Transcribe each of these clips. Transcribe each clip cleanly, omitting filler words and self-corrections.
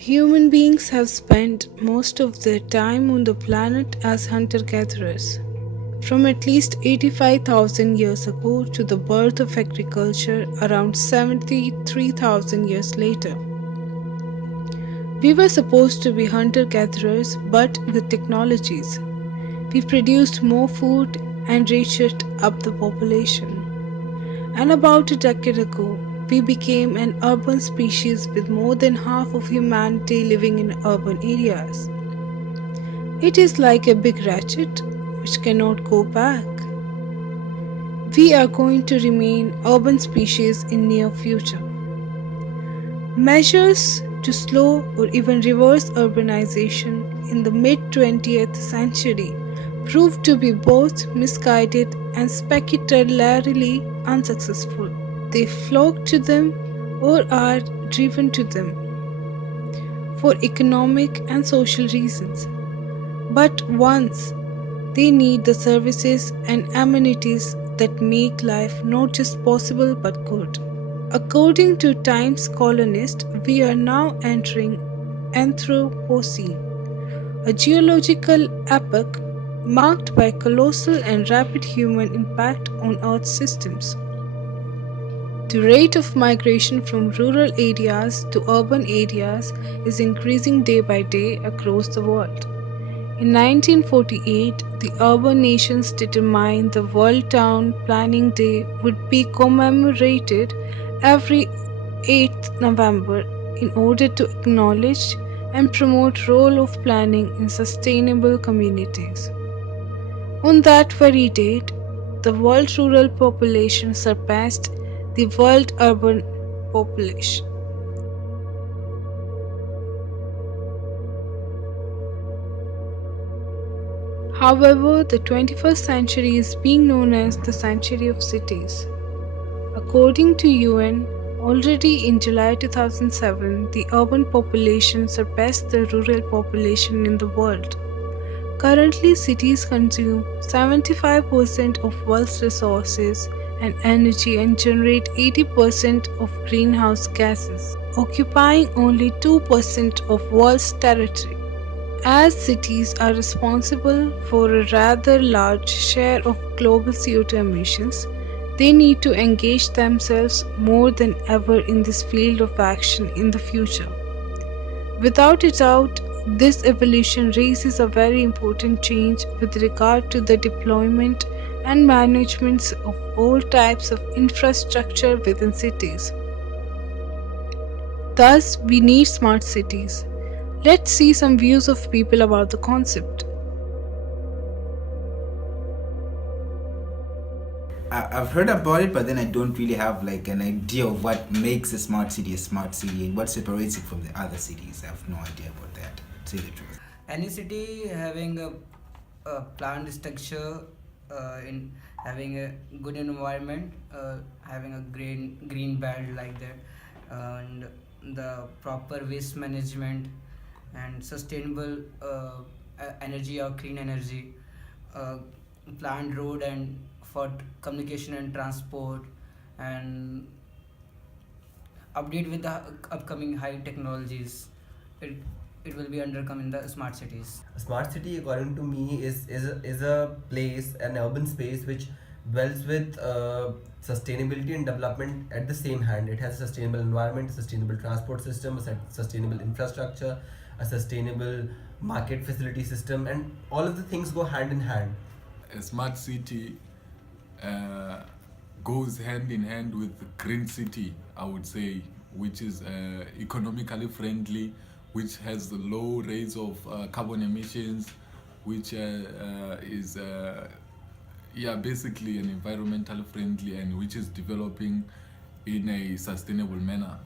Human beings have spent most of their time on the planet as hunter-gatherers. From at least 85,000 years ago to the birth of agriculture around 73,000 years later. We were supposed to be hunter-gatherers, but with technologies, we produced more food and ratcheted up the population. And about a decade ago, we became an urban species with more than half of humanity living in urban areas. It is like a big ratchet which cannot go back. We are going to remain urban species in near future. Measures to slow or even reverse urbanization in the mid-20th century proved to be both misguided and spectacularly unsuccessful. They flock to them or are driven to them for economic and social reasons. But once they need the services and amenities that make life not just possible but good. According to Times columnist, we are now entering Anthropocene, a geological epoch marked by colossal and rapid human impact on Earth systems. The rate of migration from rural areas to urban areas is increasing day by day across the world. In 1948, the urban nations determined the World Town Planning Day would be commemorated every 8th November in order to acknowledge and promote role of planning in sustainable communities. On that very date, the world rural population surpassed the world urban population. However, the 21st century is being known as the century of cities. According to UN, already in July 2007, the urban population surpassed the rural population in the world. Currently, cities consume 75% of world's resources and energy and generate 80% of greenhouse gases, occupying only 2% of world's territory. As cities are responsible for a rather large share of global CO2 emissions, they need to engage themselves more than ever in this field of action in the future. Without a doubt, this evolution raises a very important change with regard to the deployment and management of all types of infrastructure within cities. Thus, we need smart cities. Let's see some views of people about the concept. I've heard about it, but then I don't really have like an idea of what makes a smart city and what separates it from the other cities. I have no idea about that, to say the truth. Any city having a planned structure, in having a good environment, having a green belt like that, and the proper waste management and sustainable energy or clean energy, planned road and for communication and transport, and update with the upcoming high technologies, it it will be undercome in the smart cities. A smart city, according to me, is a place, an urban space which dwells with sustainability and development at the same hand. It has a sustainable environment, a sustainable transport system, a sustainable infrastructure, a sustainable market facility system, and all of the things go hand in hand. A smart city goes hand in hand with green city, I would say, which is economically friendly, which has low rates of carbon emissions, which is basically an environmental friendly and which is developing in a sustainable manner.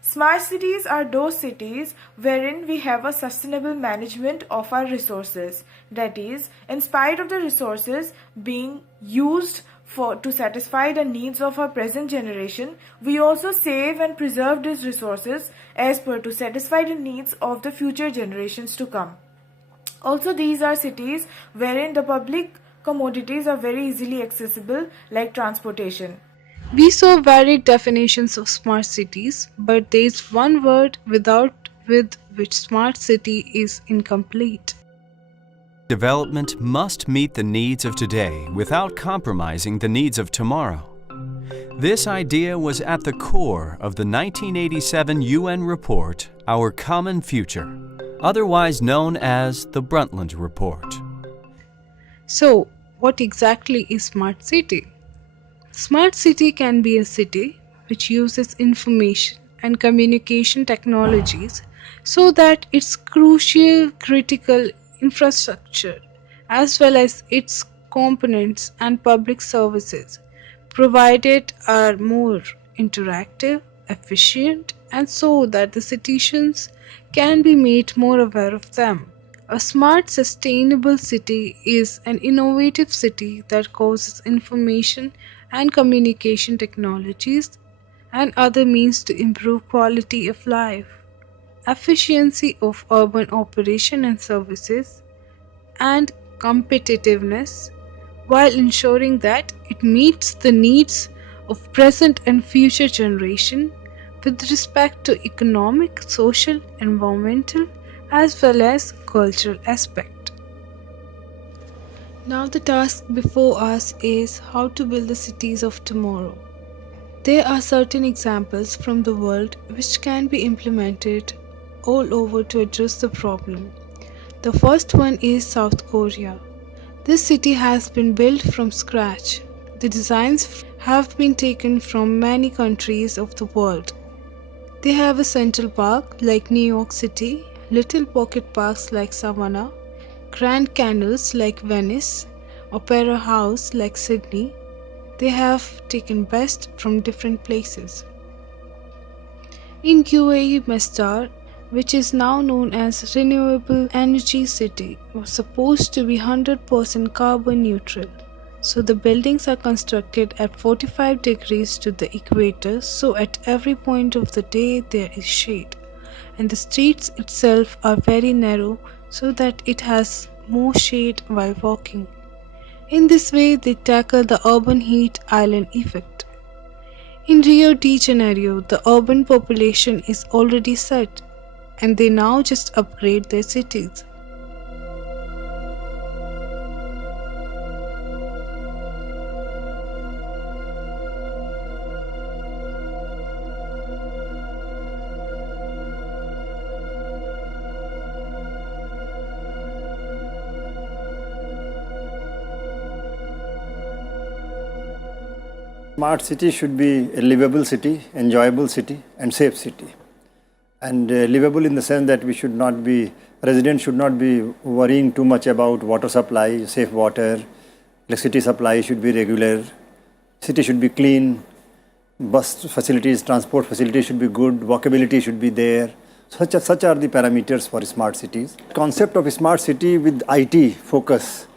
Smart cities are those cities wherein we have a sustainable management of our resources. That is, in spite of the resources being used to satisfy the needs of our present generation, we also save and preserve these resources as per to satisfy the needs of the future generations to come. Also, these are cities wherein the public commodities are very easily accessible, like transportation. We saw varied definitions of smart cities, but there is one word without with which smart city is incomplete. Development must meet the needs of today without compromising the needs of tomorrow. This idea was at the core of the 1987 UN report, Our Common Future, otherwise known as the Brundtland Report. So, what exactly is smart city? Smart city can be a city which uses information and communication technologies so that its crucial critical infrastructure as well as its components and public services provided are more interactive, efficient, and so that the citizens can be made more aware of them. A smart, sustainable city is an innovative city that causes information and communication technologies and other means to improve quality of life, efficiency of urban operation and services, and competitiveness, while ensuring that it meets the needs of present and future generation with respect to economic, social, environmental, as well as cultural aspect. Now the task before us is how to build the cities of tomorrow. There are certain examples from the world which can be implemented all over to address the problem. The first one is South Korea. This city has been built from scratch. The designs have been taken from many countries of the world. They have a central park like New York City, little pocket parks like Savannah, grand canals like Venice, opera house like Sydney. They have taken best from different places. In UAE, Masdar, which is now known as Renewable Energy City, was supposed to be 100% carbon neutral. So the buildings are constructed at 45 degrees to the equator, so at every point of the day there is shade. And the streets itself are very narrow so that it has more shade while walking. In this way, they tackle the urban heat island effect. In Rio de Janeiro, the urban population is already set, and they now just upgrade their cities. Smart city should be a livable city, enjoyable city, and safe city. And livable in the sense that residents should not be worrying too much about water supply, safe water, electricity supply should be regular, city should be clean, bus facilities, transport facilities should be good, walkability should be there. Such are the parameters for smart cities. Concept of a smart city with IT focus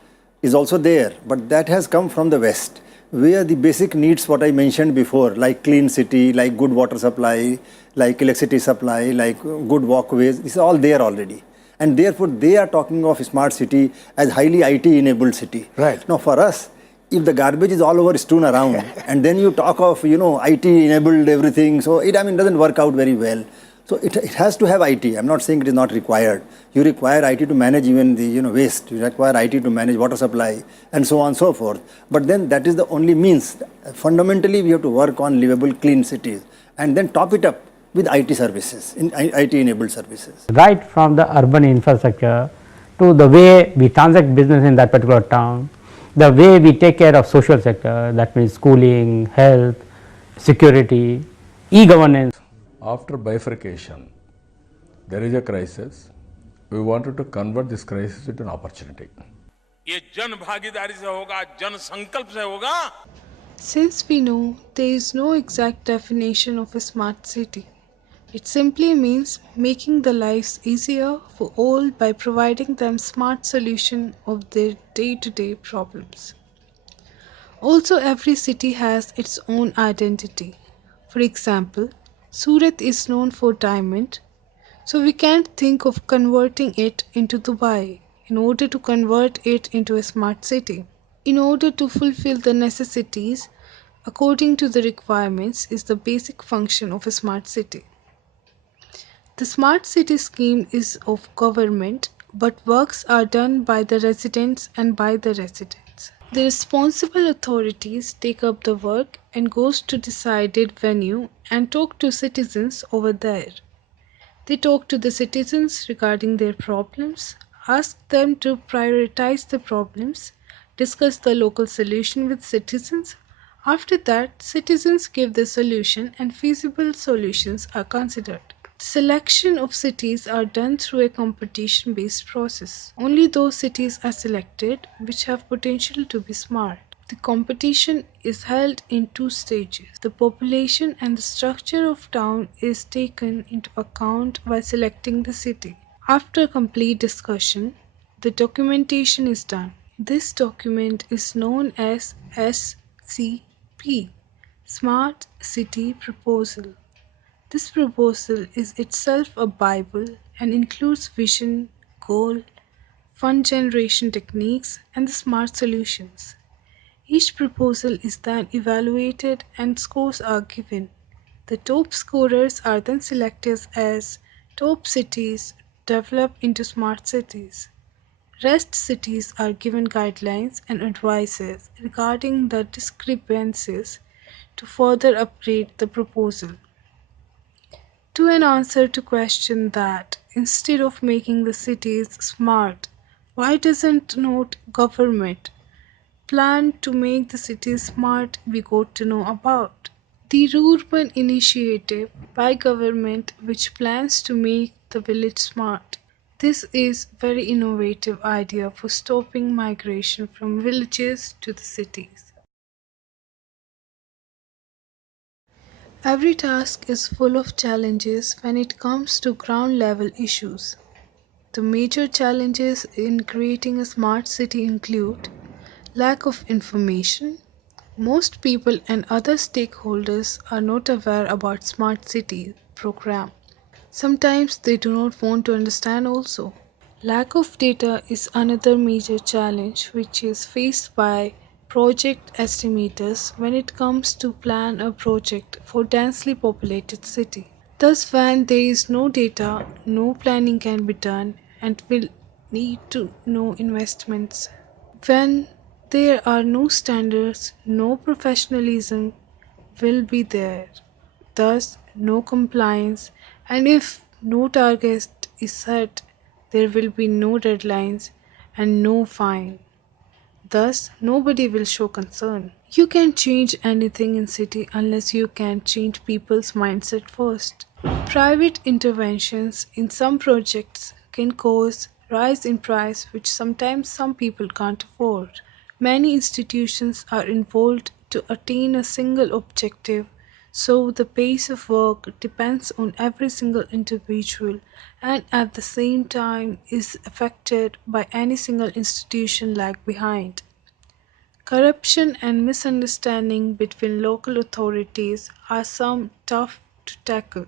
is also there, but that has come from the West, where the basic needs, what I mentioned before, like clean city, like good water supply, like electricity supply, like good walkways, this is all there already. And therefore, they are talking of smart city as highly IT-enabled city. Right. Now, for us, if the garbage is all over strewn around, and then you talk of, IT-enabled everything, so it doesn't work out very well. So it has to have IT. I'm not saying it is not required. You require IT to manage even the waste. You require IT to manage water supply and so on and so forth. But then that is the only means. Fundamentally, we have to work on livable, clean cities and then top it up with IT services, IT-enabled services. Right from the urban infrastructure to the way we transact business in that particular town, the way we take care of social sector, that means schooling, health, security, e-governance. After bifurcation, there is a crisis. We wanted to convert this crisis into an opportunity. ये जन भागीदारी से होगा, जन संकल्प से होगा. Since we know there is no exact definition of a smart city, it simply means making the lives easier for all by providing them smart solution of their day-to-day problems. Also, every city has its own identity. For example, Surat is known for diamond, so we can't think of converting it into Dubai in order to convert it into a smart city. In order to fulfill the necessities according to the requirements is the basic function of a smart city. The smart city scheme is of government, but works are done by the residents and by the residents. The responsible authorities take up the work and goes to decided venue and talk to citizens over there. They talk to the citizens regarding their problems, ask them to prioritize the problems, discuss the local solution with citizens. After that, citizens give the solution and feasible solutions are considered. The selection of cities are done through a competition-based process. Only those cities are selected which have potential to be smart. The competition is held in two stages. The population and the structure of town is taken into account while selecting the city. After complete discussion, the documentation is done. This document is known as SCP, Smart City Proposal. This proposal is itself a Bible and includes vision, goal, fund generation techniques, and the smart solutions. Each proposal is then evaluated and scores are given. The top scorers are then selected as top cities developed into smart cities. Rest cities are given guidelines and advices regarding the discrepancies to further upgrade the proposal. To an answer to question that instead of making the cities smart, why doesn't not government plan to make the cities smart, we got to know about the Urban Initiative by government which plans to make the village smart. This is very innovative idea for stopping migration from villages to the cities. Every task is full of challenges when it comes to ground level issues. The major challenges in creating a smart city include lack of information. Most people and other stakeholders are not aware about smart city program. Sometimes they do not want to understand also. Lack of data is another major challenge which is faced by project estimators when it comes to plan a project for densely populated city. Thus when there is no data, no planning can be done and will need to know investments. When there are no standards, no professionalism will be there, thus no compliance, and if no target is set, there will be no deadlines and no fine. Thus, nobody will show concern. You can change anything in city unless you can change people's mindset first. Private interventions in some projects can cause rise in price which sometimes some people can't afford. Many institutions are involved to attain a single objective, so the pace of work depends on every single individual and at the same time is affected by any single institution lag behind. Corruption and misunderstanding between local authorities are some tough to tackle.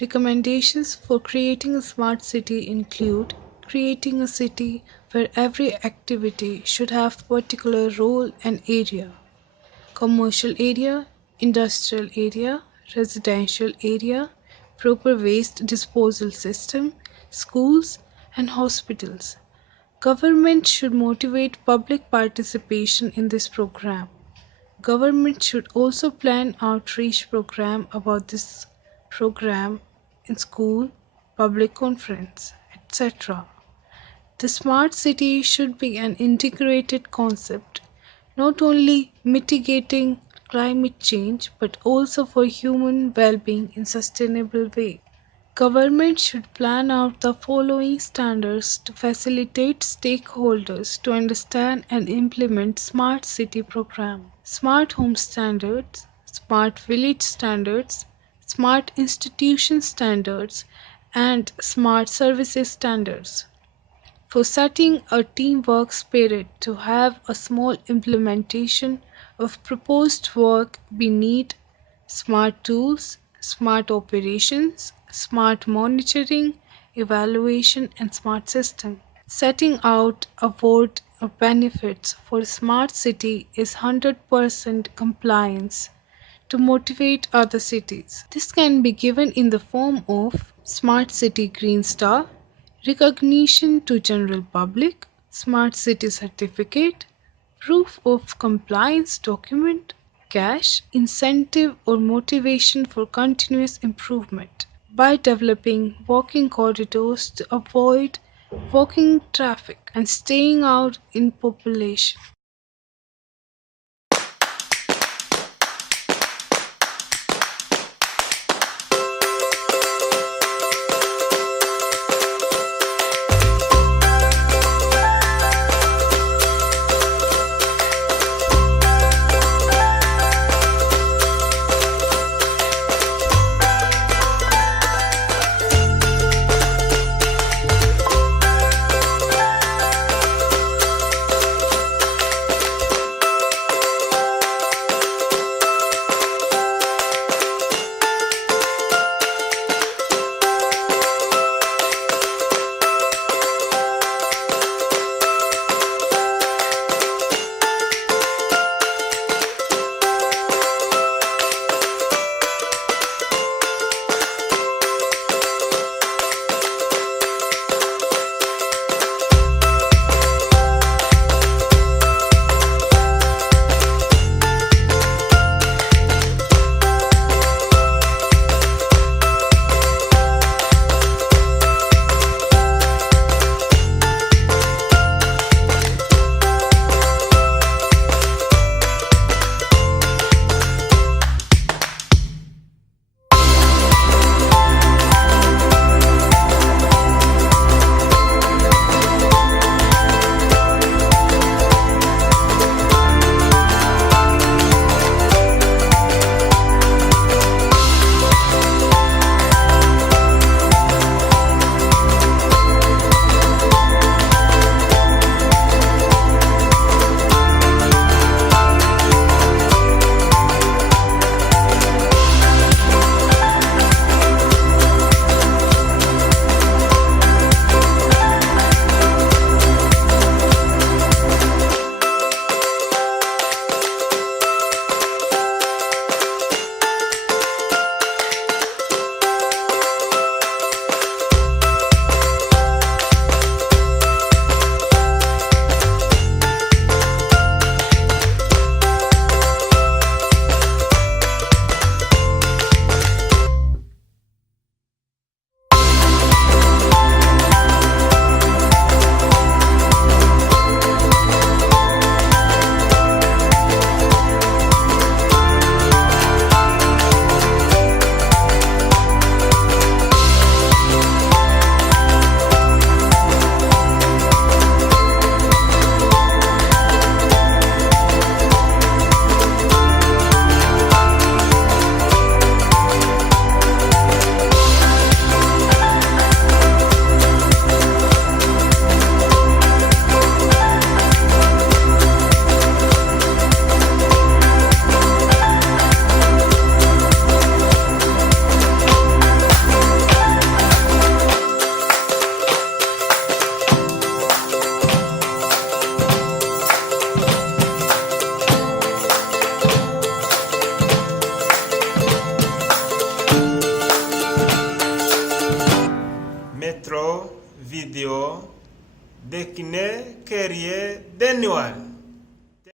Recommendations for creating a smart city include creating a city where every activity should have particular role and area. Commercial area, industrial area, residential area, proper waste disposal system, schools and hospitals. Government should motivate public participation in this program. Government should also plan outreach program about this program in school, public conference, etc. The smart city should be an integrated concept, not only mitigating climate change but also for human well-being in sustainable way. Government should plan out the following standards to facilitate stakeholders to understand and implement smart city program. Smart home standards, smart village standards, smart institution standards, and smart services standards. For setting a teamwork spirit to have a small implementation of proposed work we need smart tools, smart operations, smart monitoring, evaluation and smart system. Setting out award or benefits for a smart city is 100% compliance to motivate other cities. This can be given in the form of Smart City Green Star, recognition to general public, Smart City Certificate, proof of compliance document, cash, incentive or motivation for continuous improvement by developing walking corridors to avoid walking traffic and staying out in population. video dekine keriye deniwal